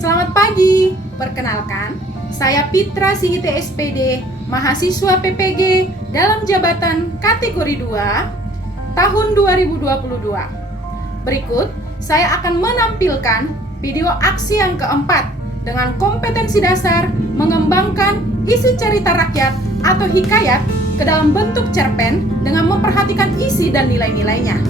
Selamat pagi, perkenalkan, saya Pitra Sigite SPD, mahasiswa PPG dalam jabatan kategori 2, tahun 2022. Berikut, saya akan menampilkan video aksi yang keempat dengan kompetensi dasar mengembangkan isi cerita rakyat atau hikayat ke dalam bentuk cerpen dengan memperhatikan isi dan nilai-nilainya.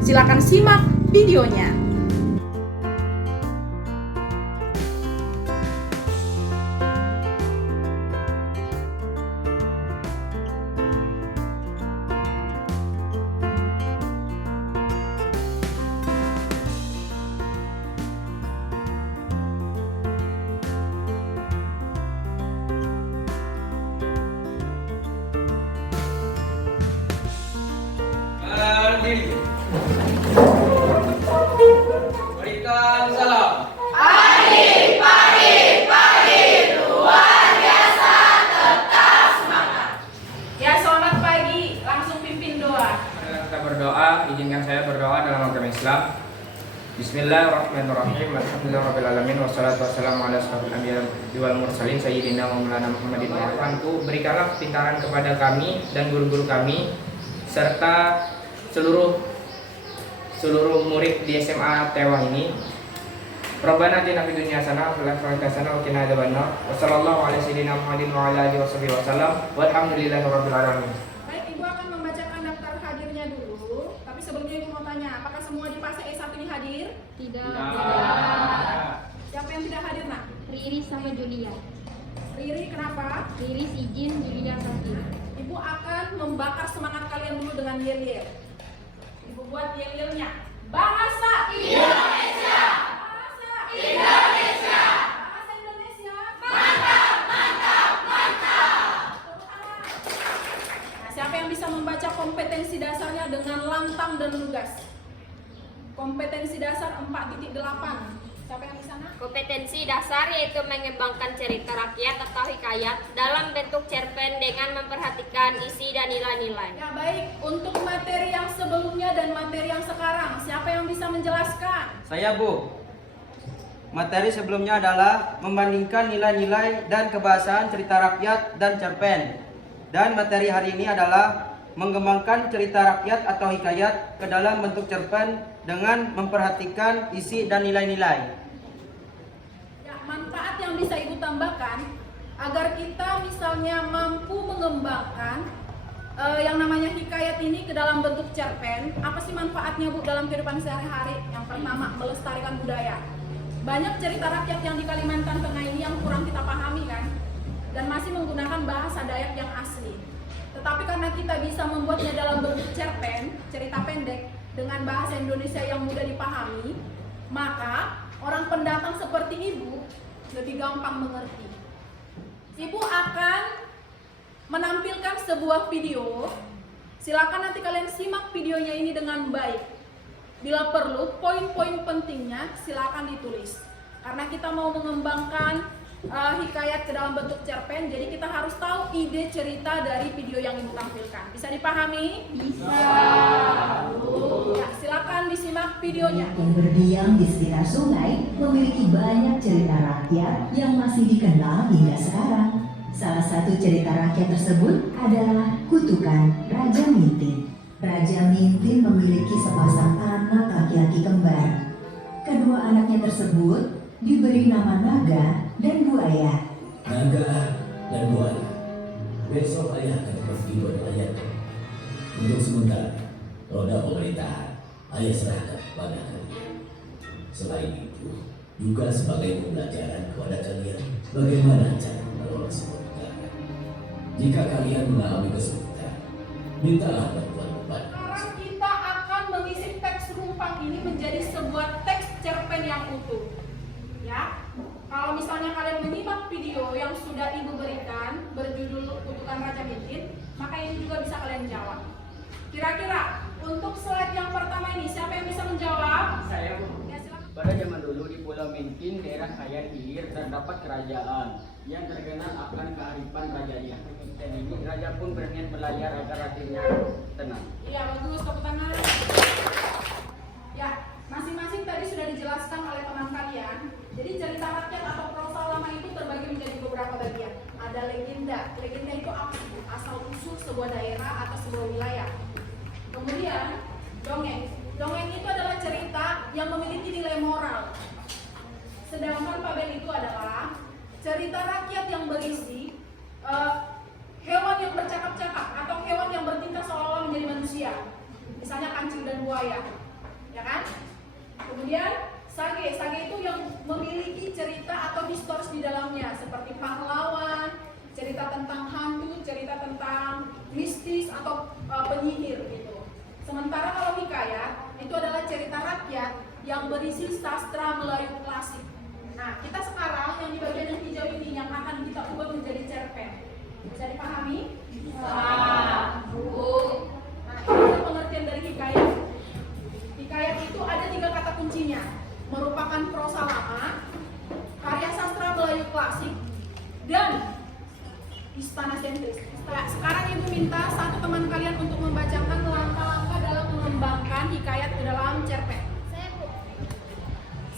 Silakan simak videonya. Berikan salam. Pagi, luar biasa, tetap semangat. Ya, selamat pagi. Langsung pimpin doa. Kita berdoa, izinkan saya berdoa dalam agama Islam. Bismillahirrahmanirrahim. Alhamdulillahirrahmanirrahim. Wassalatu wassalamu ala asyrafil anbiya'i wal mursalin sayyidina wa maulana Muhammadin wa alihi. Berikanlah kepintaran kepada kami dan guru-guru kami serta seluruh murid di SMA Tewah ini. Rabbana atina fid dunya hasanah wa fil akhirati hasanah wa qina adzabannar. Wassallallahu ala sayyidina Muhammadin wa ala alihi wasallam. Walhamdulillahirabbil alamin. Baik, Ibu akan membacakan daftar hadirnya dulu. Tapi sebelumnya Ibu mau tanya, apakah semua di fase E1 ini hadir? Tidak. Siapa yang tidak hadir, Nak? Riri sama Julia. Riri, kenapa? Riri izin, Julia sakit. Ibu akan membakar semangat kalian dulu dengan yel-yel. Ibu buat yel-yelnya. Bahasa Indonesia. Bahasa Indonesia. Bahasa Indonesia. Mantap. Nah, siapa yang bisa membaca kompetensi dasarnya dengan lantang dan lugas? Kompetensi dasar 4.8. Siapa yang bisa, Nak? Kompetensi dasar yaitu mengembangkan cerita rakyat atau hikayat dalam bentuk cerpen dengan memperhatikan isi dan nilai-nilai. Ya, baik. Untuk materi yang sebelumnya dan materi yang sekarang, siapa yang bisa menjelaskan? Saya, Bu. Materi sebelumnya adalah membandingkan nilai-nilai dan kebahasaan cerita rakyat dan cerpen. Dan materi hari ini adalah mengembangkan cerita rakyat atau hikayat ke dalam bentuk cerpen dengan memperhatikan isi dan nilai-nilai. Ya, manfaat yang bisa Ibu tambahkan agar kita misalnya mampu mengembangkan yang namanya hikayat ini ke dalam bentuk cerpen. Apa sih manfaatnya, Bu, dalam kehidupan sehari-hari? Yang pertama, melestarikan budaya. Banyak cerita rakyat yang di Kalimantan Tengah ini yang kurang kita pahami kan, dan masih menggunakan bahasa Dayak yang asli. Tetapi karena kita bisa membuatnya dalam bentuk cerpen, cerita pendek dengan bahasa Indonesia yang mudah dipahami, maka orang pendatang seperti Ibu lebih gampang mengerti. Ibu akan menampilkan sebuah video. Silakan nanti kalian simak videonya ini dengan baik. Bila perlu, poin-poin pentingnya silakan ditulis. Karena kita mau mengembangkan hikayat ke dalam bentuk cerpen, jadi kita harus tahu ide cerita dari video yang Ibu tampilkan. Bisa dipahami? Bisa. Ya, silakan disimak videonya. Yang berdiam di sekitar sungai memiliki banyak cerita rakyat yang masih dikenal hingga sekarang. Salah satu cerita rakyat tersebut adalah Kutukan Raja Mintin. Raja Mintin memiliki sepasang anak laki-laki kembar. Kedua anaknya tersebut diberi nama Naga dan Buaya. Naga dan Buaya, besok ayah akan pergi berlayar. Untuk sementara, roda pemerintahan ayah serahkan kepada kalian. Selain itu, juga sebagai pembelajaran kepada kalian bagaimana cara mengelola sebuah negara. Jika kalian mengalami kesulitan, mintalah bantuan kepada. Sekarang kita akan mengisi teks rumpang ini menjadi sebuah teks cerpen yang utuh. Ya, kalau misalnya kalian menyimak video yang sudah Ibu berikan berjudul Kutukan Raja Mintin, maka ini juga bisa kalian jawab. Kira-kira untuk slide yang pertama ini siapa yang bisa menjawab? Saya, Bu. Ya, silakan. Pada zaman dulu di Pulau Mintin, daerah Kayan Hilir, terdapat kerajaan yang terkenal akan kearifan rajanya. Dan ini raja pun berniat berlayar agar hatinya tenang. Iya, bagus, tepuk tangan. Ya, masing-masing tadi sudah dijelaskan oleh teman kalian Jadi cerita rakyat atau prosa lama itu terbagi menjadi beberapa bagian. Ada legenda. Legenda itu asal usul sebuah daerah atau sebuah wilayah. Kemudian dongeng. Dongeng itu adalah cerita yang memiliki nilai moral. Sedangkan fabel itu adalah cerita rakyat yang berisi hewan yang bercakap-cakap atau hewan yang bertingkah seolah-olah menjadi manusia. Misalnya kancing dan buaya, ya kan? Kemudian sage itu yang memiliki cerita atau historis di dalamnya seperti pahlawan, cerita tentang hantu, cerita tentang mistis atau penyihir gitu. Sementara kalau hikayat itu adalah cerita rakyat yang berisi sastra Melayu klasik. Nah, kita sekarang yang di bagian yang hijau ini yang akan kita ubah menjadi cerpen. Bisa dipahami? Nah, ini adalah pengertian dari hikayat. Hikayat itu ada 3 kata kuncinya. Merupakan prosa lama, karya sastra Melayu klasik, dan istana sentris. Sekarang ibu minta satu teman kalian untuk membacakan langkah-langkah dalam mengembangkan hikayat ke dalam cerpen.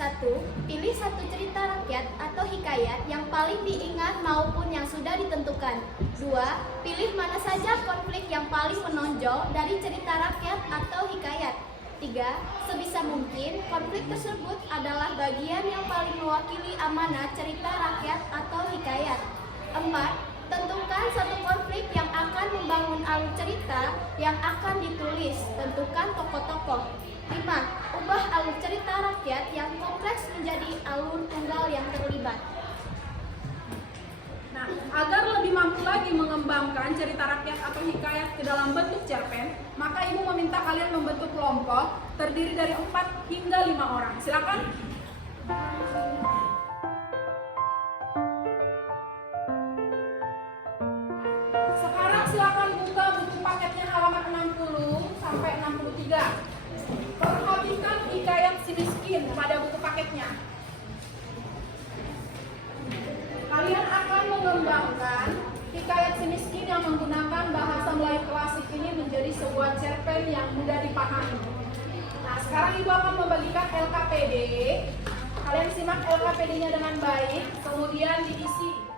1. Pilih satu cerita rakyat atau hikayat yang paling diingat maupun yang sudah ditentukan. 2. Pilih mana saja konflik yang paling menonjol dari cerita rakyat atau hikayat. 3. Sebisa mungkin konflik tersebut adalah bagian yang paling mewakili amanah cerita rakyat atau hikayat. 4. Tentukan satu konflik yang akan membangun alur cerita yang akan ditulis. Tentukan tokoh-tokoh. 5. Ubah alur cerita rakyat yang kompleks menjadi alur tunggal yang terlibat. Nah, agar lebih mampu lagi mengembangkan cerita rakyat atau hikayat ke dalam bentuk cerpen, maka ibu meminta kalian membentuk kelompok terdiri dari 4 hingga 5 orang. Silakan. Sekarang silakan buka buku paketnya halaman 60 sampai 63. Perhatikan hikayat si miskin pada buku paketnya. Kalian akan mengembangkan hikayat si miskin yang menggunakan bahasa Melayu klasik ini menjadi sebuah cerpen yang mudah dipahami. Nah, sekarang ibu akan membagikan LKPD. Kalian simak LKPD-nya dengan baik, kemudian diisi.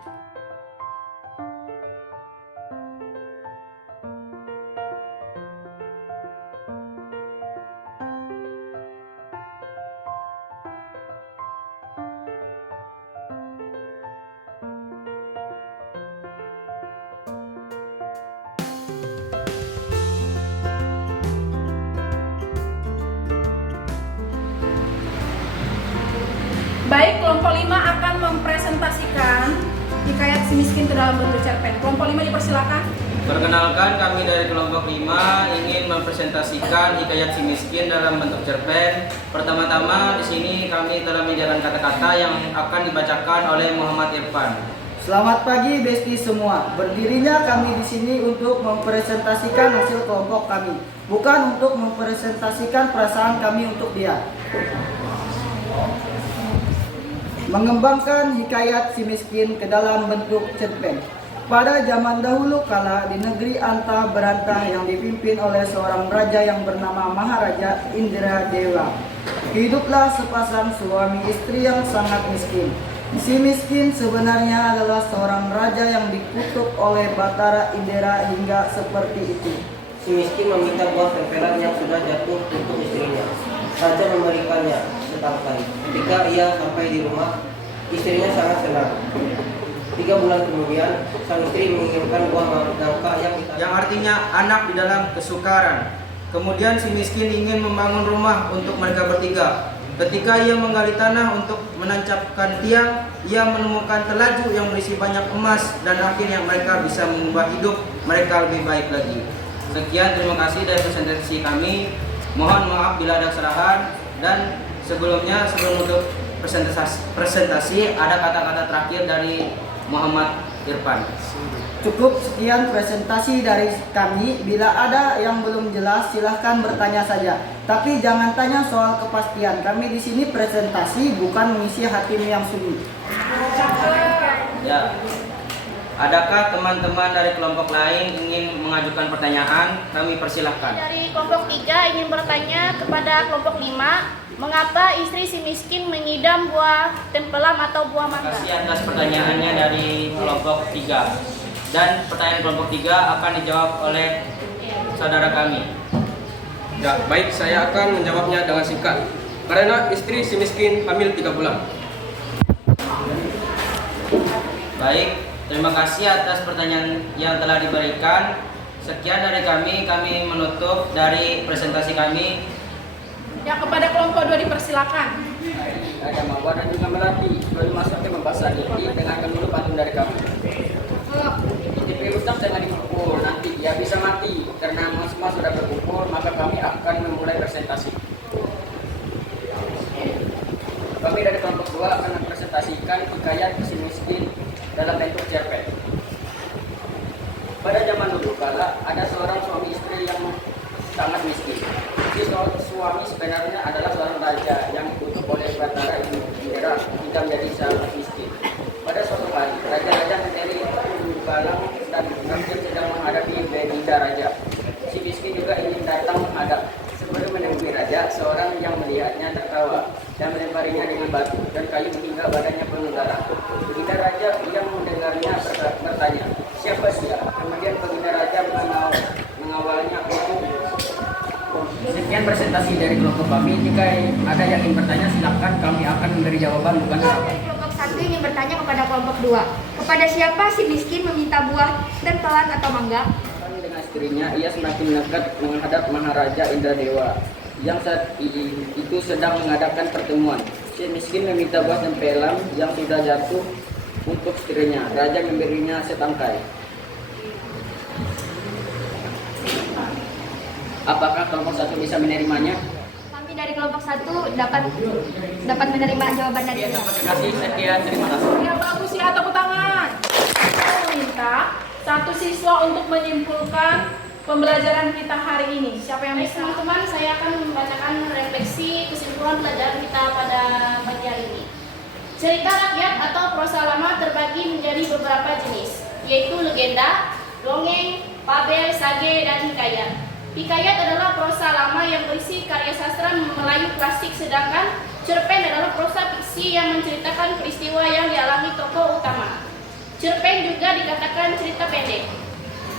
Baik, kelompok 5 akan mempresentasikan hikayat si miskin ke dalam bentuk cerpen. Kelompok 5 dipersilakan. Perkenalkan, kami dari kelompok 5 ingin mempresentasikan hikayat si miskin dalam bentuk cerpen. Pertama-tama di sini kami telah menyediakan kata-kata yang akan dibacakan oleh Muhammad Irfan. Selamat pagi besti semua. Berdirinya kami di sini untuk mempresentasikan hasil kelompok kami, bukan untuk mempresentasikan perasaan kami untuk dia. Mengembangkan hikayat si miskin ke dalam bentuk cerpen. Pada zaman dahulu kala di negeri Antah Berantah yang dipimpin oleh seorang raja yang bernama Maharaja Indradewa, hiduplah sepasang suami istri yang sangat miskin. Si miskin sebenarnya adalah seorang raja yang dikutuk oleh Batara Indra hingga seperti itu. Si miskin meminta buah tempelan yang sudah jatuh untuk istrinya. Raja memberikannya setangkai. Ketika ia sampai di rumah, istrinya sangat senang. 3 bulan kemudian, sang istri menginginkan buah nangka yang artinya anak di dalam kesukaran. Kemudian si miskin ingin membangun rumah untuk mereka bertiga. Ketika ia menggali tanah untuk menancapkan tiang, ia menemukan telaju yang berisi banyak emas dan akhirnya mereka bisa mengubah hidup mereka lebih baik lagi. Sekian, terima kasih dari presentasi kami. Mohon maaf bila ada kesalahan, dan sebelum menutup presentasi ada kata-kata terakhir dari Muhammad Irfan. Cukup sekian presentasi dari kami. Bila ada yang belum jelas silahkan bertanya saja. Tapi jangan tanya soal kepastian. Kami di sini presentasi bukan mengisi hatimu yang sunyi. Ya. Adakah teman-teman dari kelompok lain ingin mengajukan pertanyaan? Kami persilahkan. Dari kelompok 3 ingin bertanya kepada kelompok 5. Mengapa istri si miskin mengidam buah tempelam atau buah Terima mangga? kasih atas pertanyaannya dari kelompok 3. Dan pertanyaan kelompok 3 akan dijawab oleh saudara kami. Ya, baik, saya akan menjawabnya dengan singkat. Karena istri si miskin hamil 3 bulan. Baik, terima kasih atas pertanyaan yang telah diberikan. Sekian dari kami menutup dari presentasi kami. Ya, kepada kelompok 2 dipersilakan. Ada Mawar dan juga Melati. Sebelum masuk ke pembahasan ini, dengarkan dulu pantun dari kami. TV rusak jangan dipukul, nanti dia bisa mati. Karena semua sudah berkumpul, maka kami akan memulai presentasi. Kami dari kelompok 2 akan mempresentasikan hikayat si miskin dalam bentuk cerpen. Pada zaman dulu kala ada seorang suami istri yang sangat miskin. Si suami sebenarnya adalah seorang raja yang dikutuk oleh Batara Indra hingga menjadi sangat miskin. Pada suatu hari, raja-raja mencari Balang dan hampir sedang menghadapi Belinda raja. Si miskin juga ingin datang menghadap. Sebelum menemui raja, seorang yang melihatnya tertawa dan melemparinya dengan batu dan kayu hingga badannya penuh darah. Belinda raja yang mendengarnya bertanya, siapa dia? Kemudian Belinda raja mengawalnya untuk sekian presentasi dari kelompok kami. Jika ada yang ingin bertanya, silakan, kami akan memberi jawaban bukan harapan. Kelompok 1 ingin bertanya kepada kelompok 2. Kepada siapa si miskin meminta buah tempelan atau mangga? Dengan istrinya, ia semakin dekat menghadap Maharaja Indradewa yang saat itu sedang mengadakan pertemuan. Si miskin meminta buah tempelan yang sudah jatuh untuk istrinya. Raja memberinya setangkai. Apakah kelompok 1 bisa menerimanya? Kami dari kelompok 1 dapat menerima jawaban dari Terima kasih, sekian, terima kasih. Ya, bagus ya, tepuk tangan. Saya meminta satu siswa untuk menyimpulkan pembelajaran kita hari ini. Siapa yang bisa? Teman-teman, saya akan membacakan refleksi kesimpulan pelajaran kita pada pagi hari ini. Cerita rakyat atau prosa lama terbagi menjadi beberapa jenis, yaitu legenda, dongeng, fabel, sage, dan hikayat. Hikayat adalah prosa lama yang berisi karya sastra Melayu klasik, sedangkan cerpen adalah prosa fiksi yang menceritakan peristiwa yang dialami tokoh utama. Cerpen juga dikatakan cerita pendek.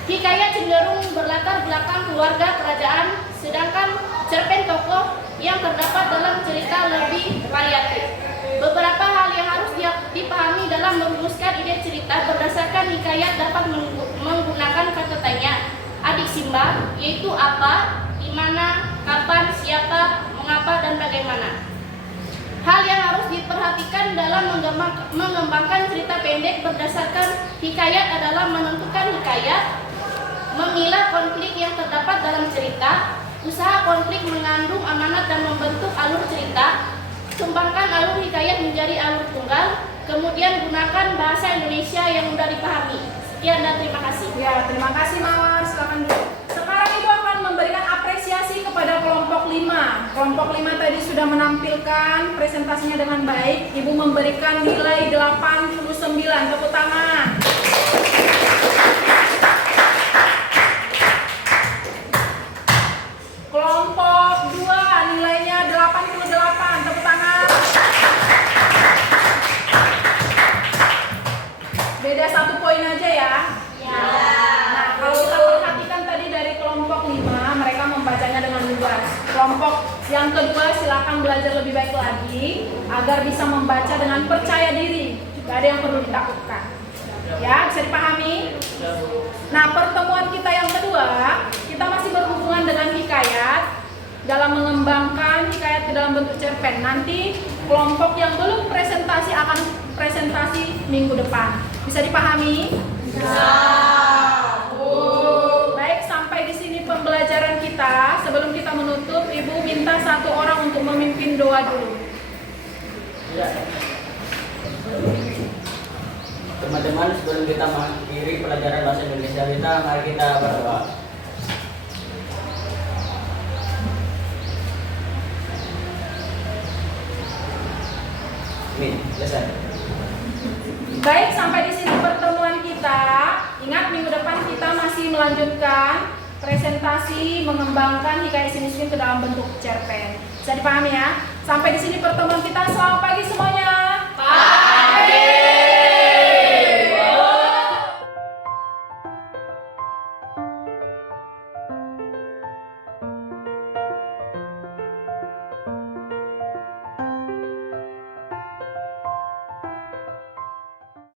Hikayat cenderung berlatar belakang keluarga kerajaan, sedangkan cerpen tokoh yang terdapat dalam cerita lebih variatif. Beberapa hal yang harus dipahami dalam merumuskan ide cerita berdasarkan hikayat dapat menggunakan kata tanya, adik Simba, yaitu apa, di mana, kapan, siapa, mengapa, dan bagaimana. Hal yang harus diperhatikan dalam mengembangkan cerita pendek berdasarkan hikayat adalah menentukan hikayat, memilah konflik yang terdapat dalam cerita, usaha konflik mengandung amanat dan membentuk alur cerita, kembangkan alur hikayat menjadi alur tunggal, kemudian gunakan bahasa Indonesia yang mudah dipahami. Sekian dan terima kasih. Ya, terima kasih Mawar. Silakan dulu. Sekarang Ibu akan memberikan apresiasi kepada kelompok 5. Kelompok 5 tadi sudah menampilkan presentasinya dengan baik. Ibu memberikan nilai 89. Tepuk tangan. Kelompok 2 nilainya 88. Tepuk tangan. Beda 1 poin aja ya. Nah, kalau kita perhatikan tadi dari kelompok 5, mereka membacanya dengan lugas. Kelompok yang kedua silakan belajar lebih baik lagi agar bisa membaca dengan percaya diri. Tidak ada yang perlu ditakutkan. Ya, bisa dipahami? Nah, pertemuan kita yang kedua, kita masih berhubungan dengan hikayat dalam mengembangkan hikayat ke dalam bentuk cerpen. Nanti kelompok yang belum presentasi akan presentasi minggu depan. Bisa dipahami? Bisa. Baik, sampai di sini pembelajaran kita. Sebelum kita menutup, Ibu minta satu orang untuk memimpin doa dulu. Teman-teman, sebelum kita mengakhiri pelajaran bahasa Indonesia kita, mari kita berdoa. Amin. Selesai. Baik, sampai di sini pertemuan kita. Ingat, minggu depan kita masih melanjutkan presentasi mengembangkan hikayat si miskin ke dalam bentuk cerpen. Bisa dipahami ya? Sampai di sini pertemuan kita. Selamat pagi semuanya.